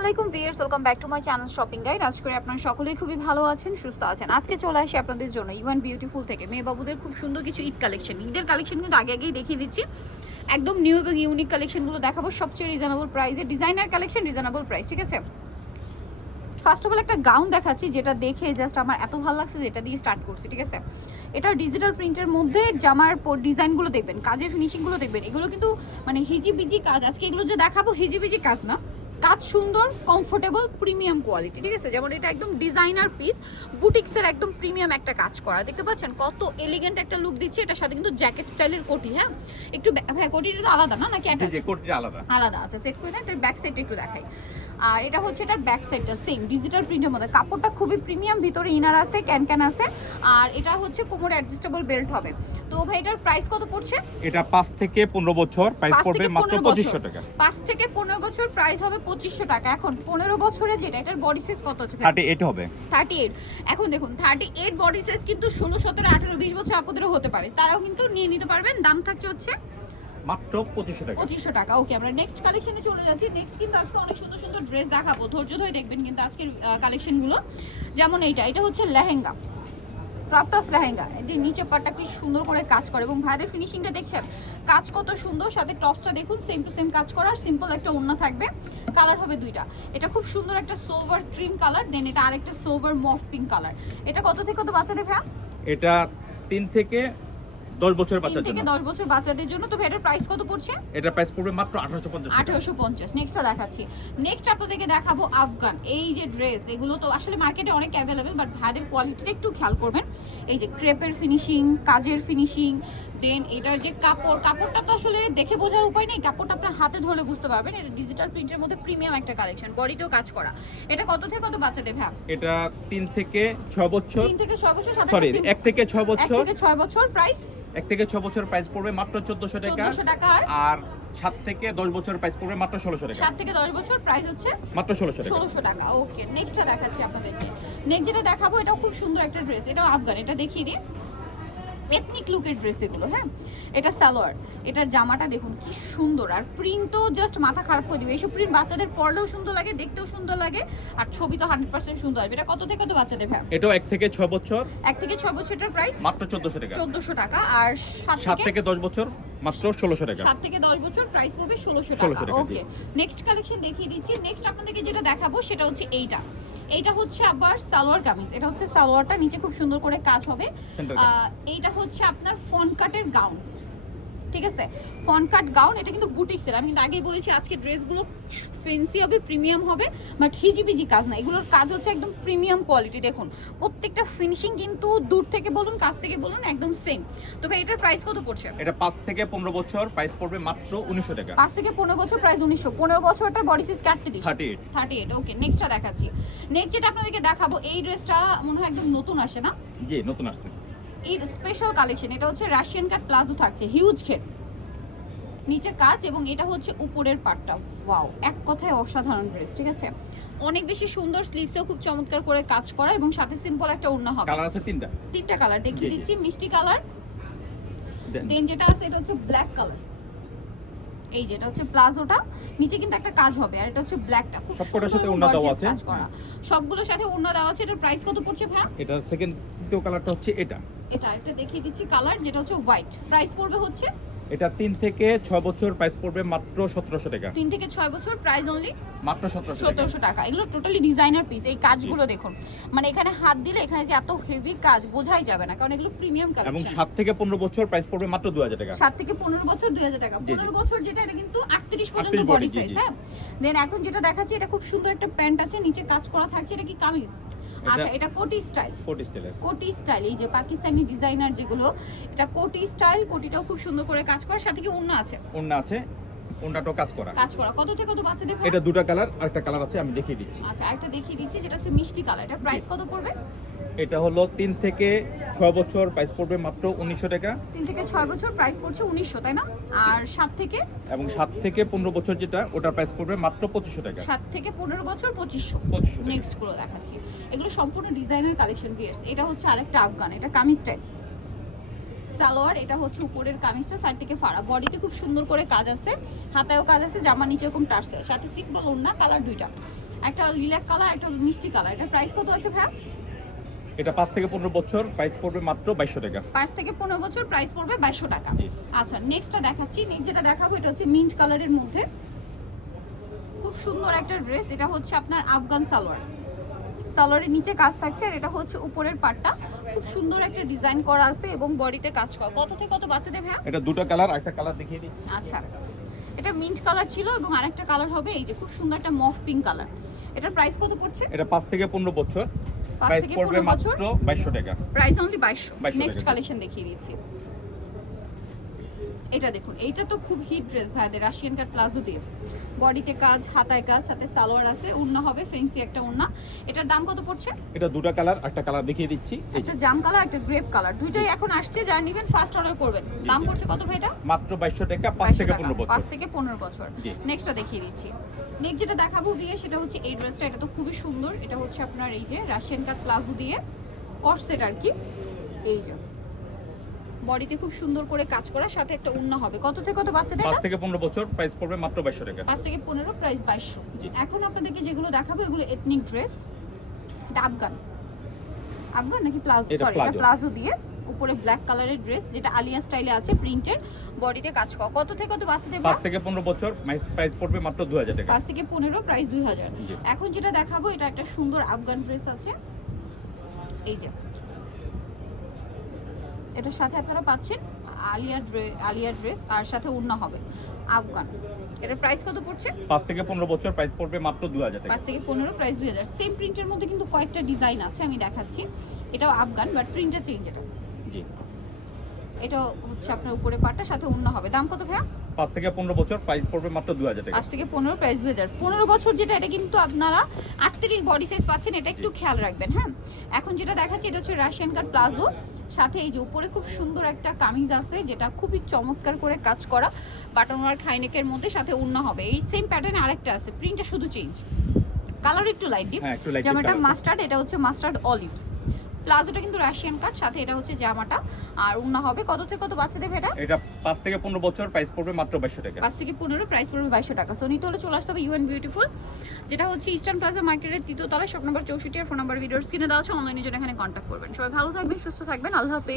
আলাইকুম viewers, welcome back to my channel shopping guide. আজকে আপনারা সকলেই খুবই ভালো আছেন, সুস্থ আছেন। আজকে চলে আসি আপনাদের জন্য ইভান বিউটিফুল থেকে মেয়ে বাবুদের খুব সুন্দর কিছু ঈদ কালেকশন। ঈদের কালেকশন কিন্তু আগেই দেখিয়ে দিচ্ছি, একদম নিউ এবং ইউনিক কালেকশনগুলো দেখাবো সবচেয়ে রিজনেবল প্রাইসে। ডিজাইনার কালেকশন, রিজনেবল প্রাইস, ঠিক আছে। ফার্স্ট অফ অল একটা গাউন দেখাচ্ছি যেটা দেখে জাস্ট আমার এত ভালো লাগছে যেটা দিয়ে স্টার্ট করছি, ঠিক আছে। এটা ডিজিটাল প্রিন্টের মধ্যে জামার ডিজাইনগুলো দেখবেন, কাজের ফিনিশিংগুলো দেখবেন, এগুলো কিন্তু মানে হিজিবিজি কাজ। আজকে এগুলো যে দেখাবো হিজিবিজি কাজ না, কাজ সুন্দর, কমফোর্টেবল, প্রিমিয়াম কোয়ালিটি, ঠিক আছে। যেমন এটা একদম ডিজাইনার পিস, বুটিক্সের একদম প্রিমিয়াম একটা কাজ করা, দেখতে পাচ্ছেন কত এলিগেন্ট একটা লুক দিচ্ছে। এটার সাথে কিন্তু জ্যাকেট স্টাইলের কোটি, হ্যাঁ একটু ভাই কোটিটা তো আলাদা না নাকি? কোটিটা আলাদা আলাদা, আচ্ছা সেট করে দেন। এটার ব্যাক সাইডটা একটু দেখাই। আর এটা হচ্ছে এটার ব্যাক সাইডটা সেম ডিজিটাল প্রিন্টের মধ্যে, কাপড়টা খুবই প্রিমিয়াম, ভিতরে ইনার আছে, ক্যান আছে। আর এটা হচ্ছে কোমর অ্যাডজাস্টেবল বেল্ট হবে। তো ভাই এটার প্রাইস কত পড়ছে? এটা 5 থেকে 15 বছর, প্রাইস পড়বে মাত্র 2500 টাকা। 5 থেকে 15 বছর প্রাইস হবে 2500 টাকা। এখন 15 বছরে যেটা, এটার বডি সাইজ কত আছে? 38 হবে। 38। এখন দেখুন 38 বডি সাইজ কিন্তু 16, 17, 18, 20 বছর আপুদেরও হতে পারে, তারাও কিন্তু নিয়ে নিতে পারবেন। দাম থাকছে হচ্ছে মাত্র 2500 টাকা। 2500 টাকা। ওকে, আমরা নেক্সট কালেকশনে চলে যাচ্ছি। নেক্সট কিন্তু আজকে অনেক সুন্দর সুন্দর ড্রেস দেখাবো, ধৈর্য ধরে দেখবেন কিন্তু আজকের কালেকশনগুলো। যেমন এটা হচ্ছে লেহেঙ্গা, ক্রপ টপ লেহেঙ্গা। এটি নিচে পাটটা কি সুন্দর করে কাজ করে এবং ভাইদের ফিনিশিংটা দেখছেন, কাজ কত সুন্দর। সাথে টপসটা দেখুন সেম টু সেম কাজ করা, সিম্পল একটা ওড়না থাকবে। কালার হবে দুইটা, এটা খুব সুন্দর একটা সোভার ক্রিম কালার, দেন এটা আরেকটা সোভার মফ পিঙ্ক কালার। এটা কত থেকে কত বাচ্চাদের ভাই? এটা 3 থেকে 10 বছর বাচ্চাদের 3 থেকে 10 বছর বাচ্চাদের জন্য। তো এটার প্রাইস কত পড়ছে? এটা প্রাইস পড়বে মাত্র 1850 টাকা। 1850। নেক্সটটা দেখাচ্ছি। নেক্সট আপনাদেরকে দেখাবো আফগান। এই যে ড্রেস, এগুলো তো আসলে মার্কেটে অনেক অ্যাভেলেবেল, বাট ভাইদের কোয়ালিটিটা একটু খেয়াল করবেন। এই যে ক্রেপের ফিনিশিং, কাজের ফিনিশিং, দেন এটার যে কাপড়টা তো আসলে দেখে বোঝার উপায় নেই, কাপড়টা আপনার হাতে ধরলে বুঝতে পারবেন। এটা ডিজিটাল প্রিন্টের মধ্যে প্রিমিয়াম একটা কালেকশন, বডিতেও কাজ করা। এটা কত থেকে কত বাচ্চাদের ভাই? এটা 3 থেকে 6 বছর, 3 থেকে 6 বছর, সাথে সরি 1 থেকে 6 বছর, 1 থেকে 6 বছর প্রাইস 1 থেকে 6 বছর প্রাইস পড়বে মাত্র 1400 টাকা। 1400 টাকা। আর 7 থেকে 10 বছর প্রাইস পড়বে মাত্র 1600 টাকা। 7 থেকে 10 বছর প্রাইস হচ্ছে মাত্র 1600 টাকা। 1600 টাকা। ওকে, নেক্সটটা দেখাচ্ছি আপনাদেরকে। নেক্সট যেটা দেখাবো এটাও খুব সুন্দর একটা ড্রেস, এটাও আফগান। এটা দেখিয়ে দিই, এথনিক লুকের ড্রেস এগুলো, হ্যাঁ। এটা সালোয়ার, এটার জামাটা দেখুন কি সুন্দর, আর প্রিন্টও জাস্ট মাথা খারাপ করে দিবে। এইসব প্রিন্ট বাচ্চাদের পরলেও সুন্দর লাগে, দেখতেও সুন্দর লাগে, আর ছবি তো 100% সুন্দর আসবে। এটা কত থেকে কত বাচ্চাদের ভাই? এটাও 1 থেকে 6 বছর, 1 থেকে 6 বছরের প্রাইস মাত্র 1400 টাকা। 1400 টাকা। আর 7 থেকে 10 বছর মাত্র 1600 টাকা। 7 থেকে 10 বছর প্রাইস পড়বে 1600 1600 টাকা। টাকা, ওকে, নেক্সট কালেকশন দেখিয়ে দিচ্ছি। নেক্সট আপনাদেরকে যেটা দেখাবো সেটা হচ্ছে এইটা হচ্ছে আবার সালোয়ার কামিজ। এটা হচ্ছে সালোয়ারটা, নিচে খুব সুন্দর করে কাজ হবে। এইটা হচ্ছে আপনার ফন কাটের গাউন, ঠিক আছে। ফন কাট গাউন, এটা কিন্তু বুটিক্সের। আমি কিন্তু আগেই বলেছি আজকে ড্রেসগুলো ফ্যান্সি হবে, প্রিমিয়াম হবে, বাট হিজিবিজি কাজ না, এগুলোর কাজ হচ্ছে একদম প্রিমিয়াম কোয়ালিটি। দেখুন প্রত্যেকটা ফিনিশিং কিন্তু দূর থেকে বলুন কাছ থেকে বলুন একদম সেম। তবে এটার প্রাইস কত পড়ছে? এটা 5 থেকে 15 বছর, প্রাইস পড়বে মাত্র 1900 টাকা। 5 থেকে 15 বছর প্রাইস 1900। 15 বছরটার বডি সাইজ 38। 38। ওকে, নেক্সটটা দেখাচ্ছি। নেক্সট যেটা আপনাদেরকে দেখাবো, এই ড্রেসটা মনে হয় একদম নতুন আসে না? জি, নতুন আসছে। এই স্পেশাল কালেকশন, এটা হচ্ছে রাশিয়ান কাট প্লাজো থাকছে, হিউজ ঘের, নিচে কাজ, এবং এটা হচ্ছে উপরের পাটটা। ওয়াও, এক কথায় অসাধারণ ড্রেস, ঠিক আছে। অনেক বেশি সুন্দর, স্লিভসেও খুব চমৎকার করে কাজ করা, এবং সাথে সিম্পল একটা ওড়না হবে। কালার আছে তিনটা কালার দেখিয়ে দিচ্ছি। মিষ্টি কালার, দেন যেটা আছে এটা হচ্ছে ব্ল্যাক কালার। এই যেটা হচ্ছে প্লাজোটা, নিচে কিন্তু একটা কাজ হবে, আর এটা হচ্ছে ব্ল্যাকটা, খুব সবগুলোর সাথে সুন্দর ওড়না দেওয়া আছে কাজ করা। সবগুলোর সাথে ওড়না দেওয়া আছে। এটার প্রাইস কত পড়ছে ভাই? এটা সেকেন্ড কালারটা হচ্ছে এটা দেখিয়ে দিচ্ছি কালার, যেটা হচ্ছে হোয়াইট। প্রাইস পড়বে হচ্ছে এটা 3 থেকে 6 বছর, প্রাইস পড়বে মাত্র 1700 টাকা। 3 থেকে 6 বছর প্রাইস অনলি মাত্র 1700 টাকা। এগুলো টোটালি ডিজাইনার পিস। এই কাজগুলো দেখুন, মানে এখানে হাত দিলে এখানে যে এত হেভি কাজ বোঝাই যাবে না, কারণ এগুলো প্রিমিয়াম কালেকশন। এবং 7 থেকে 15 বছর প্রাইস পড়বে মাত্র 2000 টাকা। 7 থেকে 15 বছর 2000 টাকা। 15 বছর যেটা, এটা কিন্তু 38 পর্যন্ত বডি সাইজ, হ্যাঁ। দেন এখন যেটা দেখাচ্ছি, এটা খুব সুন্দর একটা প্যান্ট আছে, নিচে কাজ করা থাকছে। এটা কি কামিজ? আচ্ছা, এটা কোটি স্টাইল। কোটি স্টাইল, এই যে পাকিস্তানি ডিজাইনার যেগুলো, এটা কোটি স্টাইল। কোটিটাও খুব সুন্দর করে কাজ করা, সাথে কি ওড়না আছে? ওড়নাটাও কাজ করা। কত থেকে কত বাচ্চাদের? এটা দুটো কালার, আরেকটা কালার আছে আমি দেখিয়ে দিচ্ছি। আচ্ছা, আরেকটা দেখিয়ে দিচ্ছি, যেটা হচ্ছে মিষ্টি কালার। এটা প্রাইস কত পড়বে? এটা হলো 3 থেকে 6 বছর, প্রাইস পড়বে মাত্র 1900 টাকা। 3 থেকে 6 বছর প্রাইস পড়ছে 1900, তাই না? আর 7 থেকে 15 বছর যেটা, ওটার প্রাইস পড়বে মাত্র 2500 টাকা। 7 থেকে 15 বছর 2500। নেক্সট গুলো দেখাচ্ছি, এগুলো সম্পূর্ণ ডিজাইনার কালেকশন ভিউয়ার্স। এটা হচ্ছে আরেকটা আফগান, এটা কামিজ টাইপ সালোয়ার। এটা হচ্ছে উপরের কামিজটা, সাইড থেকে ফাড়া, বডিতে খুব সুন্দর করে কাজ আছে, হাতায়ও কাজ আছে, জামা নিচে এরকম টার্সেল, সাথে সিম্পল ওড়না, কালার দুইটা। একটা লিলাক কালার, একটা মিষ্টি কালার। এটা প্রাইস কত আছে ভাইয়া? এটা 5 থেকে 15 বছর, প্রাইস পড়বে মাত্র 2200 টাকা। 5 থেকে 15 বছর, প্রাইস পড়বে 2200 টাকা। জি। আচ্ছা, নেক্সটটা দেখাচ্ছি। নেক্সট যেটা দেখাবো এটা হচ্ছে মিন্ট কালারের মধ্যে খুব সুন্দর একটা ড্রেস। এটা হচ্ছে আপনার আফগান সালোয়ার, সালোয়ারের নিচে কাজ থাকছে, আর এটা হচ্ছে উপরের পাটটা খুব সুন্দর একটা ডিজাইন করা আছে এবং বডিতে কাজ করা। কত থেকে কত বাচ্চাদের ভাইয়া? এটা দুটো কালার, একটা কালার দেখিয়ে দিই। আচ্ছা, এটা মিন্ট কালার ছিল এবং আরেকটা কালার হবে এই যে খুব সুন্দর একটা মফ পিঙ্ক কালার। এটার প্রাইস কত পড়ছে? এটা 5 থেকে 15 বছর, 5 প্রাইস থেকে পড়বে 15 মাত্র বছর, 2200 টাকা। Price only 2200। 2200 নেক্সট টাকা। কালেকশন দেখিয়ে দিচ্ছি। এটা দেখুন, এইটা তো খুব হিট ড্রেস ভাইদের, রাশিয়ান কাট প্লাজো দিয়ে বডিতে কাজ, হাতায় কাজ, সাথে সালোয়ার আছে, ওড়না হবে ফেন্সি একটা ওড়না। এটার দাম কত পড়ছে? এটা দুটো কালার, একটা কালার দেখিয়ে দিচ্ছি। এই একটা জাম কালার, একটা গ্রেপ কালার, দুইটাই এখন আসছে, যা নেবেন ফার্স্ট অর্ডার করবেন। দাম পড়ছে কত ভাই এটা? মাত্র 2200 টাকা, 5 2200 থেকে টাকা, 15 বছর। 5 থেকে 15 বছর। জি। নেক্সটটা দেখিয়ে দিচ্ছি। নেক্সট যেটা দেখাবো বিয়ে, সেটা হচ্ছে এই ড্রেসটা। এটা তো খুবই সুন্দর। এটা হচ্ছে আপনার এই যে রাশিয়ান কাট প্লাজো দিয়ে কটসেট আর কি। এই যে বডিতে খুব সুন্দর করে কাজ করা, সাথে একটা ওড়না হবে। কত থেকে কত বাচ্চাদের? 5 থেকে 15 বছর, প্রাইস পড়বে মাত্র 2200 টাকা। 5 থেকে 15, প্রাইস 2200। জি। এখন আপনাদেরকে যেগুলো দেখাবো এগুলো এথনিক ড্রেস। এটা আফগান, আফগান নাকি প্লাজো? এটা সরি, এটা প্লাজো। প্লাজো দিয়ে উপরে ব্ল্যাক কালারের ড্রেস, যেটা আলিয়া স্টাইলে আছে, প্রিন্টের, বডিতে কাজ করা। কত থেকে কত বাচ্চাদের? 5 থেকে 15 বছর, প্রাইস পড়বে মাত্র 2000 টাকা। 5 থেকে 15, প্রাইস 2000। জি। এখন যেটা দেখাবো এটা একটা সুন্দর আফগান ড্রেস আছে। এই যে এটার সাথে আপনারা পাচ্ছেন আলিয়া ড্রেস, আর সাথে ওড়না হবে আফগান। এটার প্রাইস কত পড়ছে? 5 থেকে 15 বছর, প্রাইস পড়বে মাত্র 2000 টাকা। 5 থেকে 15, প্রাইস 2000। সেম প্রিন্টের মধ্যে কিন্তু কয়েকটা ডিজাইন আছে, আমি দেখাচ্ছি। এটাও আফগান, বাট প্রিন্টটা চেঞ্জ। জি। এটা হচ্ছে আপনার উপরে পাটটা, সাথে ওড়না হবে। দাম কত ভাইয়া? 5 থেকে 15 বছর, প্রাইস পড়বে মাত্র 2000 টাকা। 5 থেকে 15, প্রাইস 2000। 15 বছর যেটা, এটা কিন্তু আপনারা 38 বডি সাইজ পাচ্ছেন, এটা একটু খেয়াল রাখবেন। হ্যাঁ, এখন যেটা দেখাচ্ছি এটা হচ্ছে রাশিয়ান কাট প্লাজো, সাথে এই যে উপরে খুব সুন্দর একটা কামিজ আছে, যেটা খুবই চমৎকার করে কাজ করা, বাটন ওয়ার্ক হাইনেকের মধ্যে, সাথে ওড়না হবে। এই সেম প্যাটার্নে আরেকটা আছে, প্রিন্টটা শুধু চেঞ্জ, কালার একটু লাইট ডিপ। হ্যাঁ, একটু লাইট জামাটা কালার আছে। মাস্টার্ড, এটা হচ্ছে মাস্টার্ড অলিভ। প্লাজোটা কিন্তু রাশিয়ান কাট, সাথে এটা হচ্ছে জামাটা, আর ওড়না হবে। কত থেকে কত বাচ্চাদের এটা? এটা 5 থেকে 15 বছর, প্রাইস পড়বে মাত্র 2200 টাকা। 5 থেকে 15, প্রাইস পড়বে 2200 টাকা। সো নিতে হলে চলে আসতে হবে ইউএন বিউটিফুল, যেটা হচ্ছে ইস্টার্ন প্লাজা মার্কেটের 3য় তলায়, শপ নাম্বার 64, আর ফোন নাম্বার ভিডিওর স্ক্রিনে দেওয়া আছে। অনলাইনে জন্য এখানে কন্ট্যাক্ট করবেন। সবাই ভালো থাকবেন, সুস্থ থাকবেন, আল্লাহ হাফেজ।